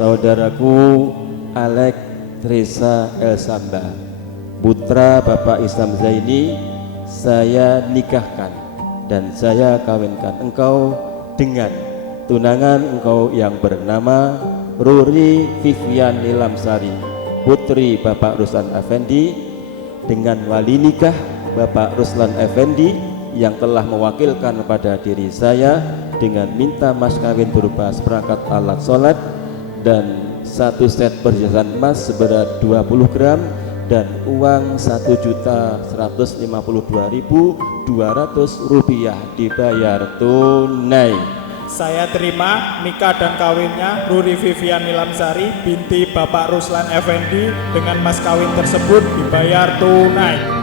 Saudaraku Alek Teresa Elsamba, putra Bapak Islam Zaini, saya nikahkan dan saya kawinkan engkau dengan tunangan engkau yang bernama Ruri Vivian Nilamsari, putri Bapak Ruslan Effendi, dengan wali nikah Bapak Ruslan Effendi yang telah mewakilkan pada diri saya dengan minta mas kawin berupa seperangkat alat sholat dan satu set perhiasan emas seberat 20 gram dan uang Rp1.052.200 dibayar tunai. Saya terima nikah dan kawinnya Ruri Vivian Nilamsari binti Bapak Ruslan Effendi dengan mas kawin tersebut dibayar tunai.